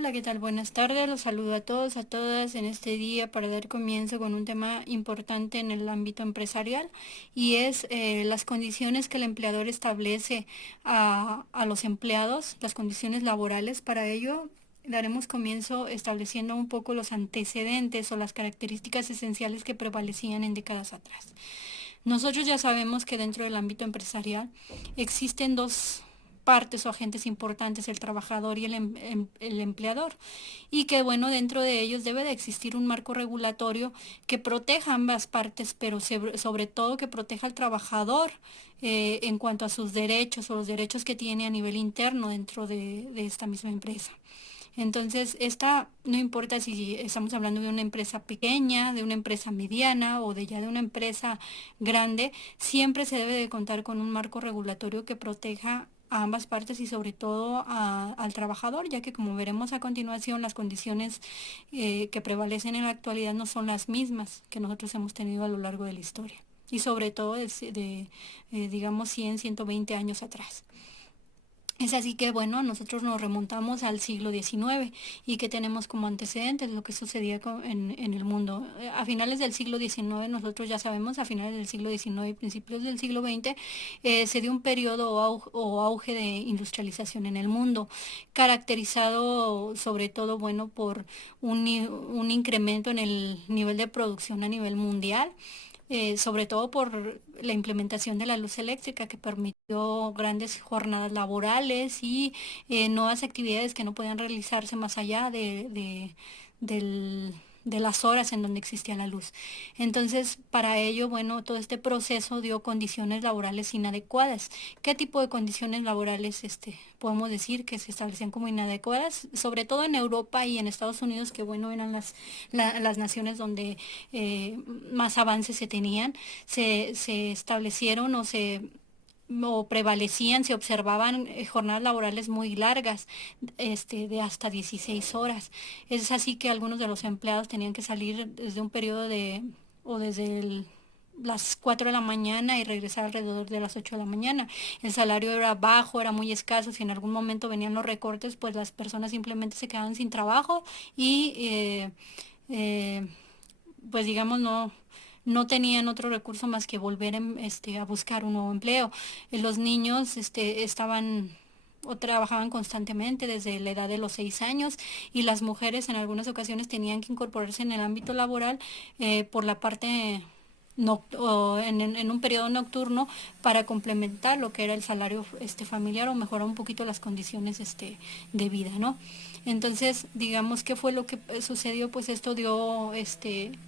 Hola, ¿qué tal? Buenas tardes. Los saludo a todos, a todas en este día para dar comienzo con un tema importante en el ámbito empresarial y es las condiciones que el empleador establece a los empleados, las condiciones laborales. Para ello, daremos comienzo estableciendo un poco los antecedentes o las características esenciales que prevalecían en décadas atrás. Nosotros ya sabemos que dentro del ámbito empresarial existen dos partes o agentes importantes, el trabajador y el empleador, y que bueno, dentro de ellos debe de existir un marco regulatorio que proteja ambas partes, pero sobre todo que proteja al trabajador en cuanto a sus derechos o los derechos que tiene a nivel interno dentro de esta misma empresa. Entonces, esta no importa si estamos hablando de una empresa pequeña, de una empresa mediana o de ya de una empresa grande, siempre se debe de contar con un marco regulatorio que proteja a ambas partes y sobre todo al trabajador, ya que como veremos a continuación, las condiciones que prevalecen en la actualidad no son las mismas que nosotros hemos tenido a lo largo de la historia y sobre todo digamos 100, 120 años atrás. Es así que, bueno, nosotros nos remontamos al siglo XIX y que tenemos como antecedentes lo que sucedía en el mundo. A finales del siglo XIX, nosotros ya sabemos, a finales del siglo XIX y principios del siglo XX, se dio un periodo o auge de industrialización en el mundo, caracterizado sobre todo, bueno, por un incremento en el nivel de producción a nivel mundial, sobre todo por la implementación de la luz eléctrica que permitió grandes jornadas laborales y nuevas actividades que no podían realizarse más allá del- de las horas en donde existía la luz. Entonces, para ello, bueno, todo este proceso dio condiciones laborales inadecuadas. ¿Qué tipo de condiciones laborales podemos decir que se establecían como inadecuadas? Sobre todo en Europa y en Estados Unidos, que bueno, eran las naciones donde eh, más avances se tenían, se establecieron o prevalecían, se observaban jornadas laborales muy largas, de hasta 16 horas. Es así que algunos de los empleados tenían que salir desde un periodo o las 4 de la mañana y regresar alrededor de las 8 de la mañana. El salario era bajo, era muy escaso. Si en algún momento venían los recortes, pues las personas simplemente se quedaban sin trabajo y eh, pues digamos no tenían otro recurso más que volver a buscar un nuevo empleo. Los niños estaban o trabajaban constantemente desde la edad de los 6 años y las mujeres en algunas ocasiones tenían que incorporarse en el ámbito laboral por la parte o en un periodo nocturno para complementar lo que era el salario familiar o mejorar un poquito las condiciones de vida, ¿no? Entonces, digamos, ¿qué fue lo que sucedió? Pues esto dio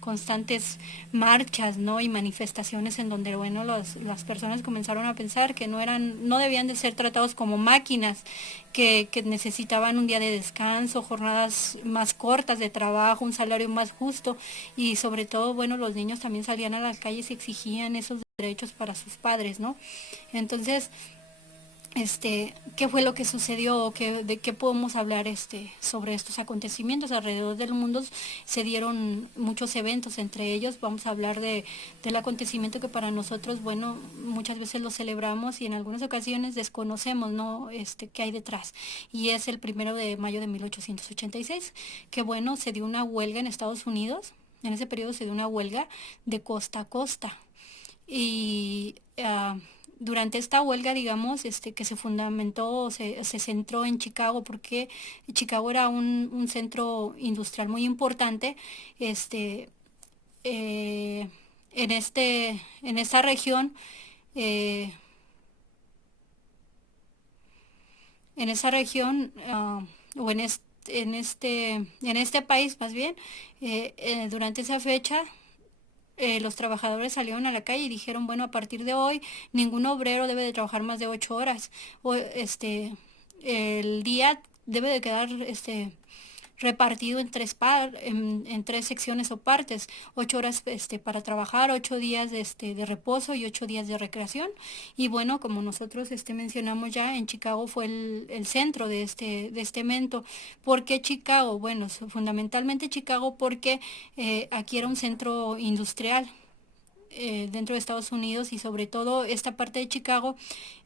constantes marchas, ¿no? Y manifestaciones en donde, bueno, las personas comenzaron a pensar que no debían de ser tratados como máquinas, que necesitaban un día de descanso, jornadas más cortas de trabajo, un salario más justo y sobre todo, bueno, los niños también salían a las calles y exigían esos derechos para sus padres, ¿no? Entonces, qué fue lo que sucedió o de qué podemos hablar sobre estos acontecimientos alrededor del mundo. Se dieron muchos eventos, entre ellos vamos a hablar del acontecimiento que para nosotros, bueno, muchas veces lo celebramos y en algunas ocasiones desconocemos, ¿no? Qué hay detrás. Y es el 1 de mayo de 1886, que bueno, se dio una huelga en Estados Unidos. En ese periodo se dio una huelga de costa a costa y durante esta huelga, digamos, que se fundamentó, se centró en Chicago, porque Chicago era un centro industrial muy importante, este, eh, en esta región, eh, en esa región, o en este país más bien, durante esa fecha los trabajadores salieron a la calle y dijeron, bueno, a partir de hoy ningún obrero debe de trabajar más de 8 horas. O el día debe de quedar repartido en tres secciones o partes, 8 horas para trabajar, 8 días de reposo y 8 días de recreación. Y bueno, como nosotros mencionamos ya, en Chicago fue el centro de este evento. ¿Por qué Chicago? Bueno, fundamentalmente Chicago porque aquí era un centro industrial dentro de Estados Unidos y sobre todo esta parte de Chicago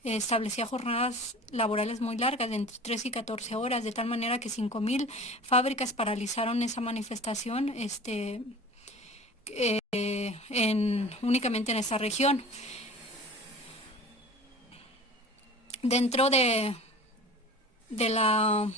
establecía jornadas laborales muy largas, de entre 3 y 14 horas, de tal manera que 5.000 fábricas paralizaron esa manifestación únicamente en esa región. Dentro de la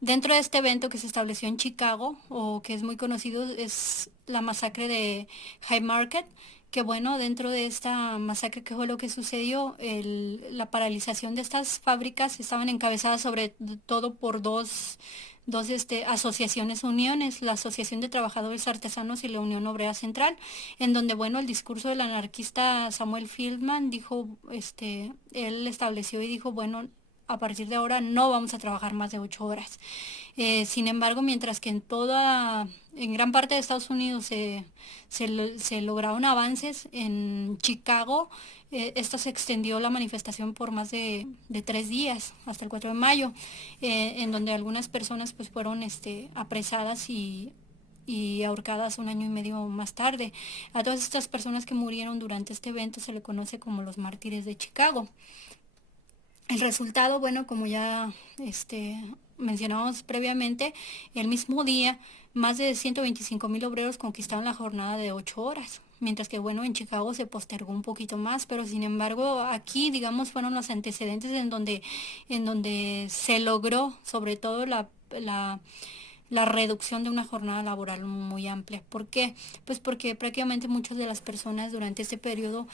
Dentro de este evento que se estableció en Chicago, o que es muy conocido, es la masacre de High Market, que bueno, dentro de esta masacre, ¿qué fue lo que sucedió? La paralización de estas fábricas estaban encabezadas sobre todo por dos asociaciones, uniones, la Asociación de Trabajadores Artesanos y la Unión Obrera Central, en donde, bueno, el discurso del anarquista Samuel Fieldman dijo, él estableció y dijo, bueno, a partir de ahora no vamos a trabajar más de 8 horas. Sin embargo, mientras que en gran parte de Estados Unidos se lograron avances, en Chicago esto se extendió la manifestación por más de 3 días, hasta el 4 de mayo, en donde algunas personas pues fueron apresadas y ahorcadas un año y medio más tarde. A todas estas personas que murieron durante este evento se le conoce como los mártires de Chicago. El resultado, bueno, como ya mencionamos previamente, el mismo día más de 125.000 obreros conquistaron la jornada de 8 horas, mientras que, bueno, en Chicago se postergó un poquito más, pero sin embargo aquí, digamos, fueron los antecedentes en donde se logró sobre todo la reducción de una jornada laboral muy amplia. ¿Por qué? Pues porque prácticamente muchas de las personas durante este periodo,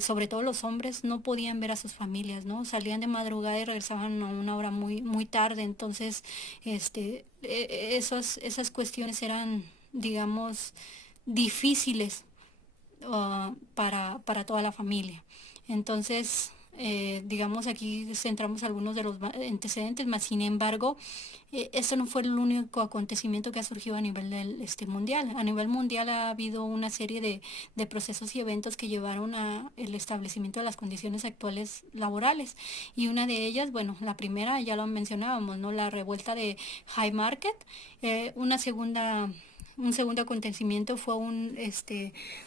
sobre todo los hombres, no podían ver a sus familias, ¿no? Salían de madrugada y regresaban a una hora muy, muy tarde. Entonces, esas cuestiones eran, digamos, difíciles para toda la familia. Entonces, digamos, aquí centramos algunos de los antecedentes, más sin embargo, esto no fue el único acontecimiento que ha surgido a nivel mundial. A nivel mundial ha habido una serie de procesos y eventos que llevaron a el establecimiento de las condiciones actuales laborales. Y una de ellas, bueno, la primera ya lo mencionábamos, ¿no? La revuelta de High Market. Un segundo acontecimiento fue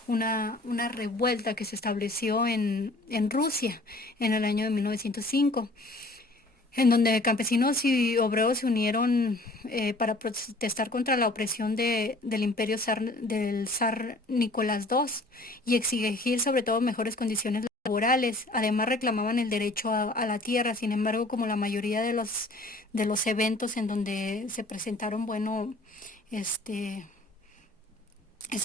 una revuelta que se estableció en Rusia en el año de 1905, en donde campesinos y obreros se unieron para protestar contra la opresión del imperio del zar Nicolás II y exigir sobre todo mejores condiciones laborales. Además reclamaban el derecho a la tierra. Sin embargo, como la mayoría de los eventos en donde se presentaron, bueno, ese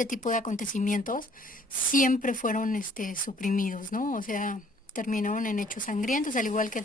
tipo de acontecimientos siempre fueron suprimidos, ¿no? O sea, terminaron en hechos sangrientos, al igual que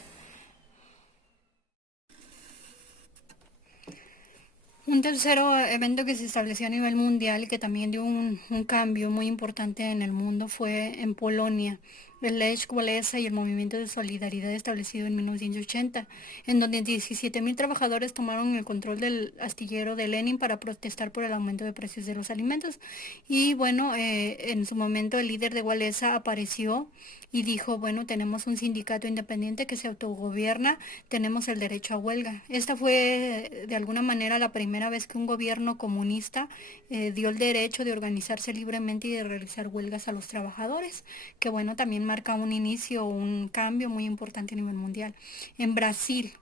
un tercero evento que se estableció a nivel mundial y que también dio un cambio muy importante en el mundo fue en Polonia, el Lech Walesa y el movimiento de solidaridad establecido en 1980, en donde 17.000 trabajadores tomaron el control del astillero de Lenin para protestar por el aumento de precios de los alimentos. Y bueno, en su momento el líder de Walesa apareció y dijo, bueno, tenemos un sindicato independiente que se autogobierna, tenemos el derecho a huelga. Esta fue de alguna manera la primera vez que un gobierno comunista dio el derecho de organizarse libremente y de realizar huelgas a los trabajadores, que bueno, también marca un inicio, un cambio muy importante a nivel mundial. En Brasil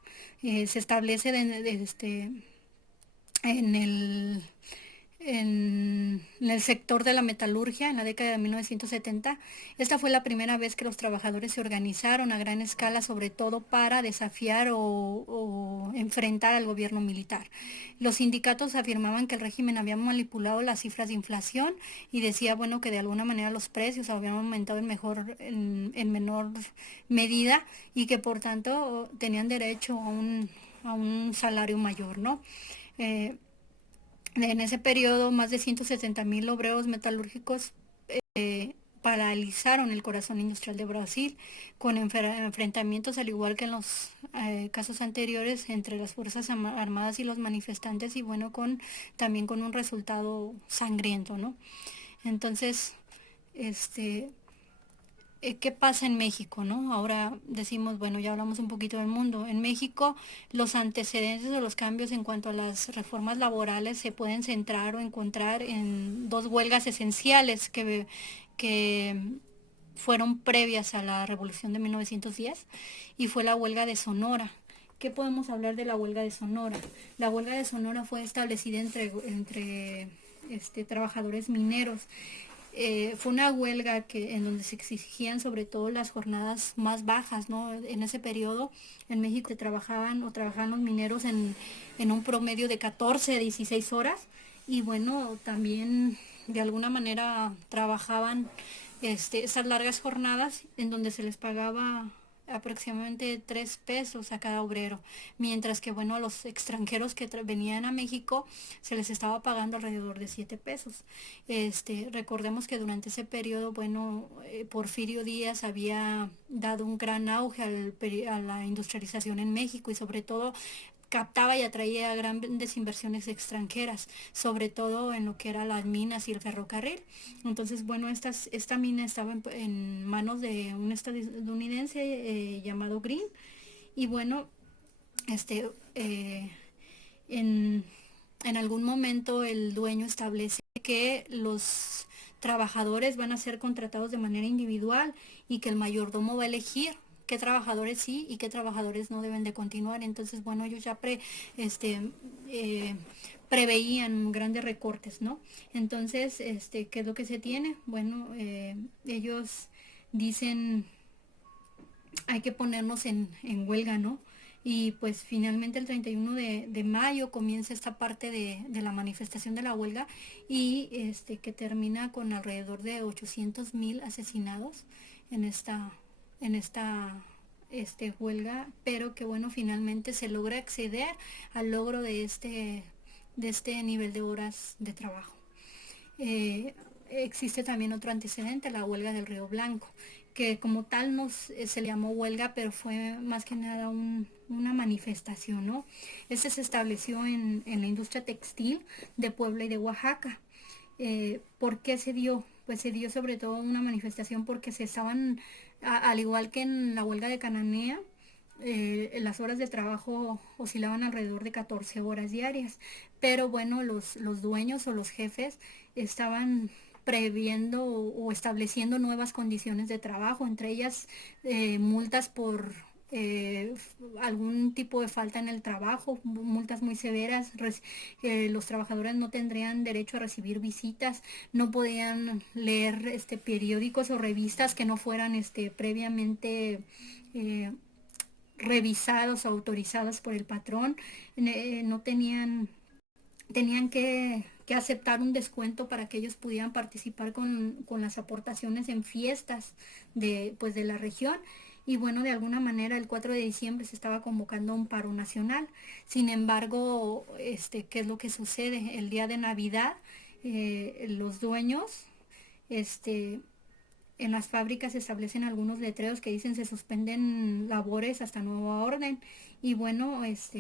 se establece en el sector de la metalurgia en la década de 1970. Esta fue la primera vez que los trabajadores se organizaron a gran escala, sobre todo para desafiar o enfrentar al gobierno militar. Los sindicatos afirmaban que el régimen había manipulado las cifras de inflación y decía, bueno, que de alguna manera los precios habían aumentado en menor medida y que por tanto tenían derecho a un salario mayor, ¿no? Eh, en ese periodo, más de 170.000 obreros metalúrgicos paralizaron el corazón industrial de Brasil, con enfrentamientos, al igual que en los casos anteriores, entre las fuerzas armadas y los manifestantes, y bueno, también con un resultado sangriento, ¿no? Entonces, este, ¿qué pasa en México, no? Ahora decimos, bueno, ya hablamos un poquito del mundo. En México, los antecedentes de los cambios en cuanto a las reformas laborales se pueden centrar o encontrar en dos huelgas esenciales que fueron previas a la Revolución de 1910 y fue la huelga de Sonora. ¿Qué podemos hablar de la huelga de Sonora? La huelga de Sonora fue establecida entre trabajadores mineros. Fue una huelga en donde se exigían sobre todo las jornadas más bajas, ¿no? En ese periodo en México trabajaban los mineros en un promedio de 14 a 16 horas y bueno, también de alguna manera trabajaban esas largas jornadas en donde se les pagaba aproximadamente 3 pesos a cada obrero, mientras que bueno, a los extranjeros que venían a México se les estaba pagando alrededor de 7 pesos. Recordemos que durante ese periodo, bueno, Porfirio Díaz había dado un gran auge a la industrialización en México y sobre todo captaba y atraía grandes inversiones extranjeras, sobre todo en lo que eran las minas y el ferrocarril. Entonces, bueno, esta mina estaba en manos de un estadounidense llamado Green y bueno, este, eh, en, en algún momento el dueño establece que los trabajadores van a ser contratados de manera individual y que el mayordomo va a elegir qué trabajadores sí y qué trabajadores no deben de continuar. Entonces, bueno, ellos ya este, eh, preveían grandes recortes, ¿no? Entonces, ¿qué es lo que se tiene? Bueno, ellos dicen hay que ponernos en huelga, ¿no? Y pues finalmente el 31 de mayo comienza esta parte de la manifestación de la huelga y que termina con alrededor de 800,000 asesinados en esta huelga, pero que bueno, finalmente se logra acceder al logro de este nivel de horas de trabajo. Existe también otro antecedente, la huelga del Río Blanco, que como tal no se le llamó huelga, pero fue más que nada una manifestación, ¿no? Este se estableció en la industria textil de Puebla y de Oaxaca. ¿Por qué se dio? Pues se dio sobre todo una manifestación porque se estaban, al igual que en la huelga de Cananea, las horas de trabajo oscilaban alrededor de 14 horas diarias, pero bueno, los dueños o los jefes estaban previendo o estableciendo nuevas condiciones de trabajo, entre ellas multas por algún tipo de falta en el trabajo, multas muy severas. Los trabajadores no tendrían derecho a recibir visitas, no podían leer periódicos o revistas que no fueran previamente eh, revisados o autorizados por el patrón. No tenían que aceptar un descuento para que ellos pudieran participar con las aportaciones en fiestas de la región. Y bueno, de alguna manera el 4 de diciembre se estaba convocando un paro nacional. Sin embargo, ¿qué es lo que sucede? El día de Navidad, los dueños, este, en las fábricas se establecen algunos letreros que dicen se suspenden labores hasta nueva orden. Y bueno, es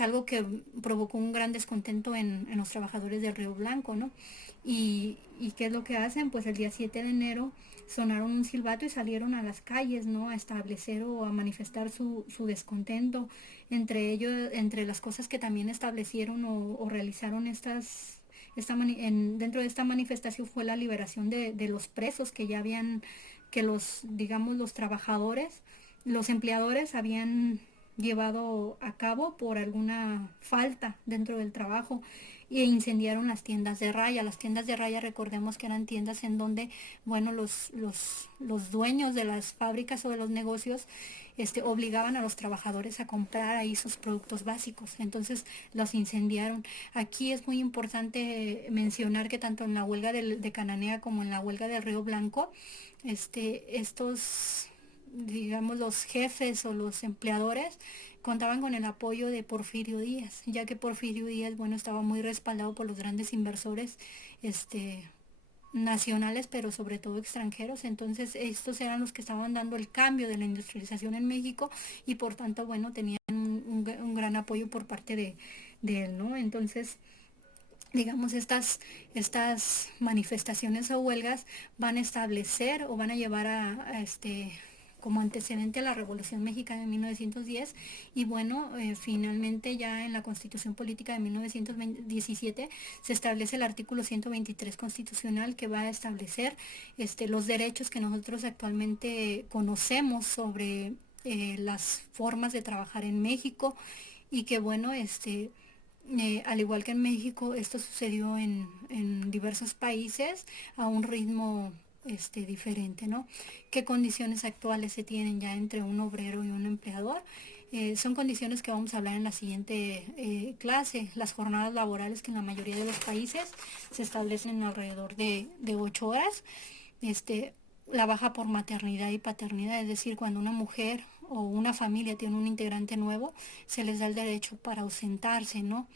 algo que provocó un gran descontento en los trabajadores del Río Blanco, ¿no? Y ¿qué es lo que hacen? Pues el día 7 de enero sonaron un silbato y salieron a las calles, ¿no? A establecer o a manifestar su descontento. Entre ellos, entre las cosas que también establecieron o realizaron dentro de esta manifestación fue la liberación de los presos que ya habían, que digamos, los trabajadores, los empleadores habían llevado a cabo por alguna falta dentro del trabajo e incendiaron las tiendas de raya. Las tiendas de raya, recordemos que eran tiendas en donde, bueno, los dueños de las fábricas o de los negocios obligaban a los trabajadores a comprar ahí sus productos básicos. Entonces los incendiaron. Aquí es muy importante mencionar que tanto en la huelga de Cananea como en la huelga del Río Blanco, estos, digamos, los jefes o los empleadores contaban con el apoyo de Porfirio Díaz, ya que Porfirio Díaz, bueno, estaba muy respaldado por los grandes inversores, nacionales, pero sobre todo extranjeros. Entonces, estos eran los que estaban dando el cambio de la industrialización en México y por tanto, bueno, tenían un gran apoyo por parte de él, ¿no? Entonces, digamos, estas manifestaciones o huelgas van a establecer o van a llevar a como antecedente a la Revolución Mexicana de 1910 y bueno, finalmente ya en la Constitución Política de 1917 se establece el artículo 123 constitucional que va a establecer los derechos que nosotros actualmente conocemos sobre las formas de trabajar en México y que bueno, al igual que en México, esto sucedió en diversos países a un ritmo diferente, ¿no? ¿Qué condiciones actuales se tienen ya entre un obrero y un empleador? Son condiciones que vamos a hablar en la siguiente clase. Las jornadas laborales que en la mayoría de los países se establecen alrededor de 8 horas. La baja por maternidad y paternidad, es decir, cuando una mujer o una familia tiene un integrante nuevo, se les da el derecho para ausentarse, ¿no?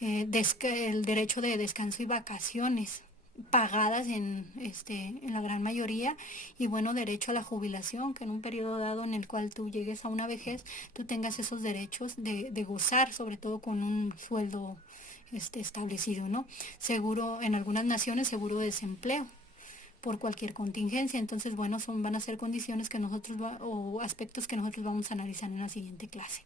El derecho de descanso y vacaciones pagadas en la gran mayoría y bueno, derecho a la jubilación, que en un periodo dado en el cual tú llegues a una vejez, tú tengas esos derechos de gozar, sobre todo con un sueldo establecido, ¿no? Seguro, en algunas naciones, seguro de desempleo por cualquier contingencia. Entonces, bueno, van a ser condiciones que o aspectos que nosotros vamos a analizar en la siguiente clase.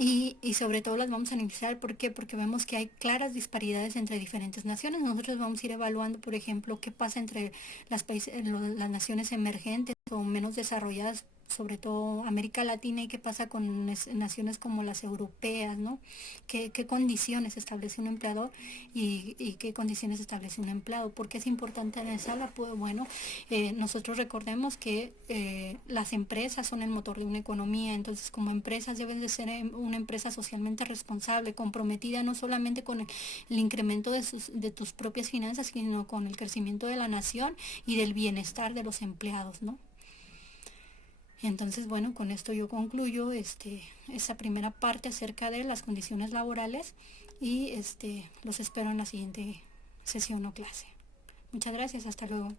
Y sobre todo las vamos a analizar, ¿por qué? Porque vemos que hay claras disparidades entre diferentes naciones. Nosotros vamos a ir evaluando, por ejemplo, qué pasa entre las naciones emergentes o menos desarrolladas, sobre todo América Latina, y qué pasa con naciones como las europeas, ¿no? ¿Qué condiciones establece un empleador y qué condiciones establece un empleado? ¿Por qué es importante analizarla? Pues bueno, nosotros recordemos que las empresas son el motor de una economía, entonces como empresas deben de ser una empresa socialmente responsable, comprometida no solamente con el incremento de tus propias finanzas, sino con el crecimiento de la nación y del bienestar de los empleados, ¿no? Entonces, bueno, con esto yo concluyo esa primera parte acerca de las condiciones laborales y los espero en la siguiente sesión o clase. Muchas gracias, hasta luego.